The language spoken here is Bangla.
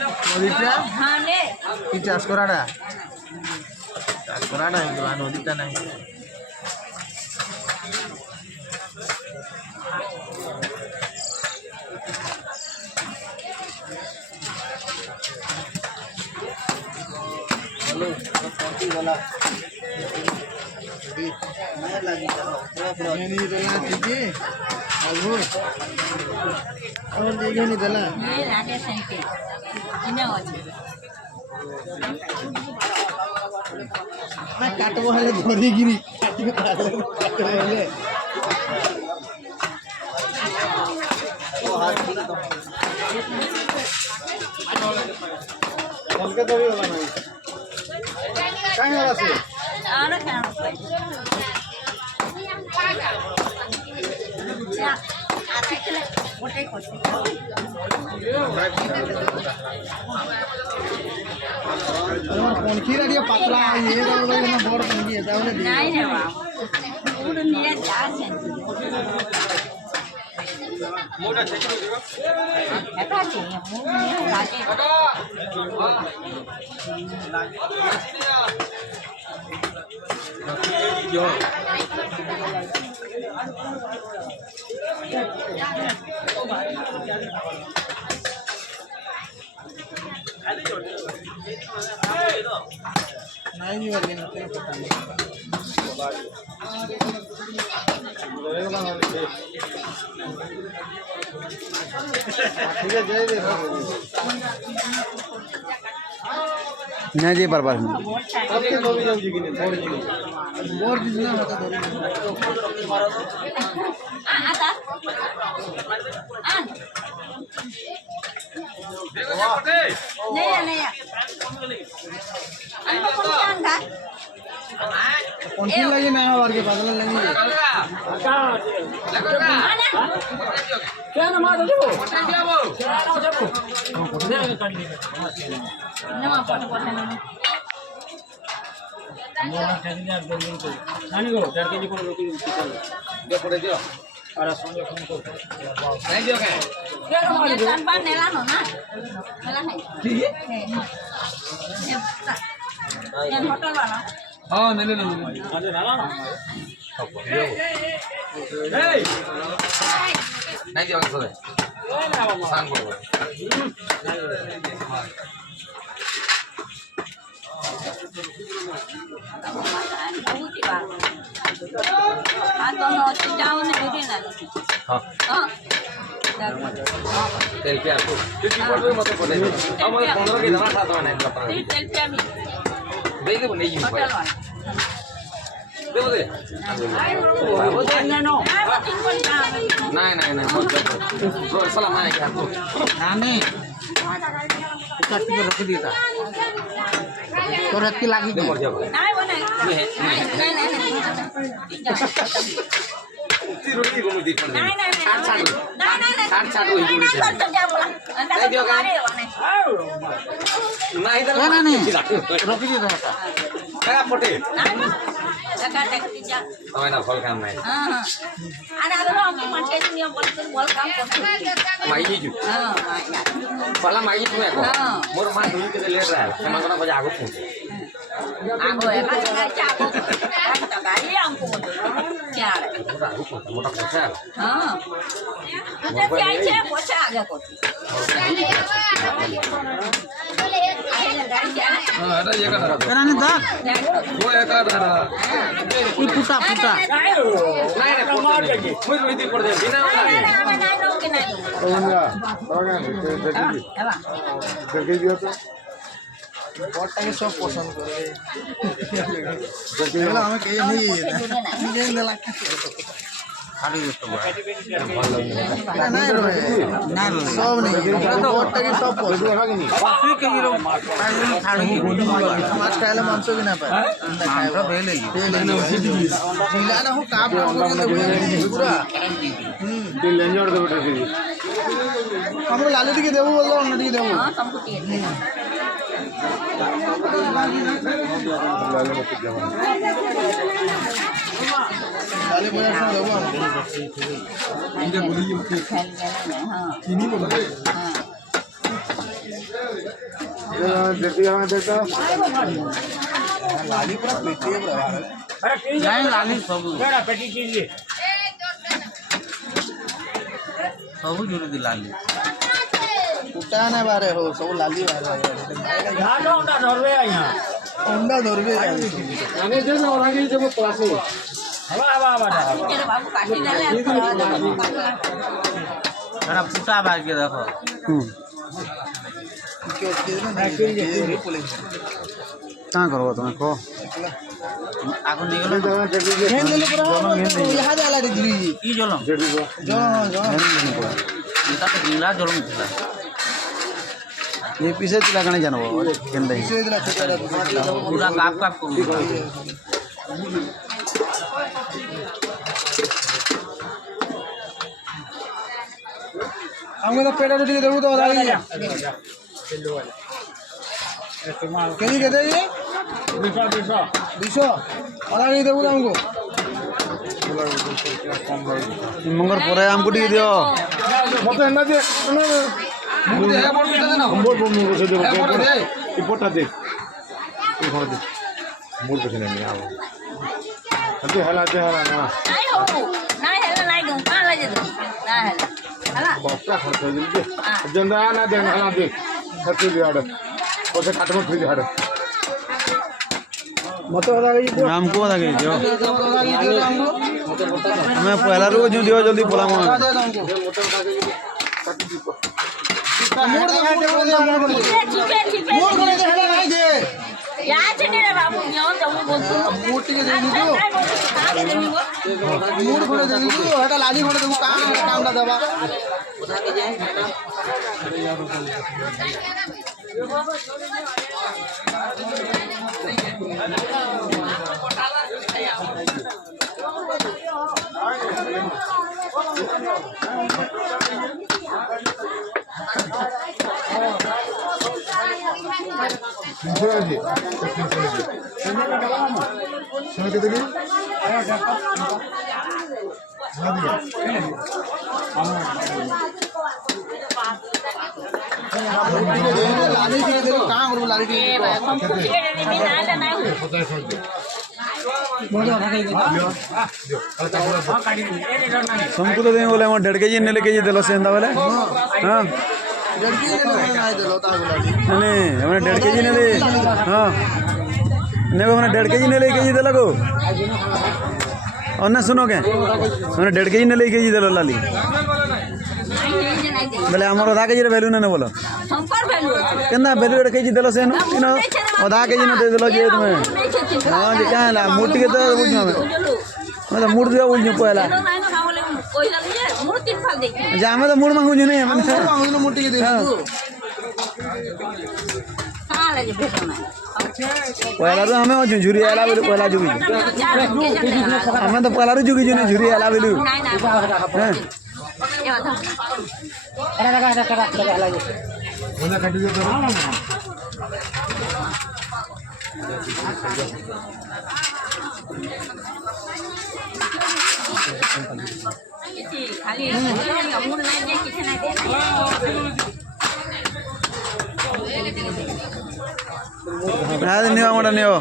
নদীটা হ্যাঁ নে কি চাষ করাটা চাষ করাটা কিন্তু আর নদীটা নাই हेलो कॉफी वाला मैं लगी मैं नहीं देला ठीक है आलू और देखे नहीं देला নে লাগে সেন্টে কিনে আছে मैं काटबो हले धरी गिरी काटबो हले ओ हाथ हल्का धरी वाला नहीं काहे वाला से আর কেন আছে চলে ওটাই করতে পনখির আরিয়া পাতলা ये वाला ना বড় পনখি এটা হলে দি নাই রে বাবা পুরো নিয়ে যাচ্ছেন মোটা চেক করে দিও এটা কি মুখ নিয়ে লাগে नहीं वाली ना तेरे पता नहीं ठीक है जय दे नहीं जी बर्बाद अब के दो भी जाऊ जी की बोर जितना होता दो आता देखो पटे नहीं नहीं अंदर कौन अंदर पनखी लगी ना और के बदला लगी क्या ना मार दो पटे दिया वो नवा पट पट ना पटे दियो नहीं दियो क्या ये बार नेला नो ना नेला है ठीक है ये होटल वाला हां नहीं नहीं अरे नाला ना नहीं दियो क्या सांग बोलो बहुत ही बात हां दोनों जाओ ने मुझे ना हां हां तेल पे आपको 50 पड़ मत पड़े हम 15 के दाना खाता है नहीं तो तेल पे मी दे दे नहीं यूं होटल वाला दे दे नहीं नहीं नहीं मत दो सलाम है क्या आपको नानी काट के रख दिया तो रात की लागी मर जाओ नहीं वो नहीं नहीं रोटी को मुझे पड़ नहीं नहीं छाट छाट नहीं नहीं छाट छाट वही नहीं बोले कर तो क्या बोला अंदर तो मारे नहीं इधर ना नहीं रख रख दिया था क्या पटे नहीं लगा देखती जा हमें ना फल काम नहीं हां हां अरे अब हम मटे नियम बोल काम करते माई जी हां पहला माई तुम्हें को हाँ। मोर मां दूर के लेट रहा है मैं कोना बजा आगो पूछ आगो है का चाको तो गाड़ी हमको क्या रे आगो पूछ मोटा पूछ है हां तुझे क्या है पूछ आगे को हां अरे ये का तेरा नहीं था वो एक का था ये पुटा पुटा नहीं नहीं मार देगी मुझे रोटी पड़ दे बिना वाला বড়টাকে সব পছন্দ করে এগুলো আমাকে এই নিয়ে নিজে দিলা খালি করতে পারে না না রে না সব নেই বড়টাকে সব পছন্দ লাগেনি তুই কে গিরো খালি মাছ খাইলে মাংস কি না পায় আমরা বেলে ঢিলা না হো কাপ পুরা তুই লেঞ্জর দেবো আমরা লালু দিকে দেবো বললো অন্য দিকে দেবো लाले बोला सा देबो इनके बोली चिनी बोला लाली पूरा पेटी है पूरा नहीं लाली सब सब जुड़ी लाली कुटा ना बारे हो सब लाली बारे अंडा धरबे तेरे बाबू काटी डाले जरा फुटा बाज के देखो कहाँ करो तुम्हें को आगो निकलो यहाँ जाला दिली की जलम এটা তো নীলা জলম ছিল ये पीछे चिला कने जानबो केंदे पूरा काप काप करू हमको तो पेटा रोटी देबू तो बता दीजिए केजी कहते ये 200 बता दीजिए देबू तो हमको मंगर परे हमको टिके दियो मत ना दे मुझे है बोल दे ना बोल मुझे दे रिपोर्ट दे मोर पे नहीं आओ अबे हला ना नहीं हो नहीं है नहीं दूं कहां ले दे ना है हला बक्का खर्च हो दे जंदा ना दे ना दे खर्च दिया ओसे काट में फिर हड़ मत बता गई हमको बता गई दियो मैं पहला रो जो दियो जल्दी बोला मैं मोड़ दे ठीक है मोड़ करे दे हला नहीं दे यार चने रे बाबू यो तो मैं बोलती हूं मोड़ के दे दीजिए मोड़ करे दे दीजिए हटा लाली करे दे काम ना दबा उठा के जाए लाली के दे काम करो लाली के तुमको तो दें बोले हम 1.5 केजी ने लेके जी देलो सेंदा वाले हां लड़की ने नहीं दे लोता लाली नहीं हमने 1.5 केजी ने ले हां ने हमने 1.5 केजी ने लेके जी देलो को और ना सुनो के हमने 1.5 केजी ने लेके जी देलो लाली बोले हमर आधा केजी रे वैल्यू ने बोलो संकर वैल्यू केना वैल्यू 1.5 केजी देलो सेन इन आधा केजी ने दे देलो जे तुम्हें हां जे काला मुट्ठी के तो बुझ में मतलब मुड़ दिया बुझ पहला जे हमें तो मुड़ मांगू नहीं मैंने मुट्ठी के दे पहला तो हमें झुरी आला बोले पहला जुगी हमें तो पहला रो जुगी जुने झुरी आला बोलू हैं खाली अमूल नहीं दे किसी नहीं दे అది నీవు అమ్మడ నీవు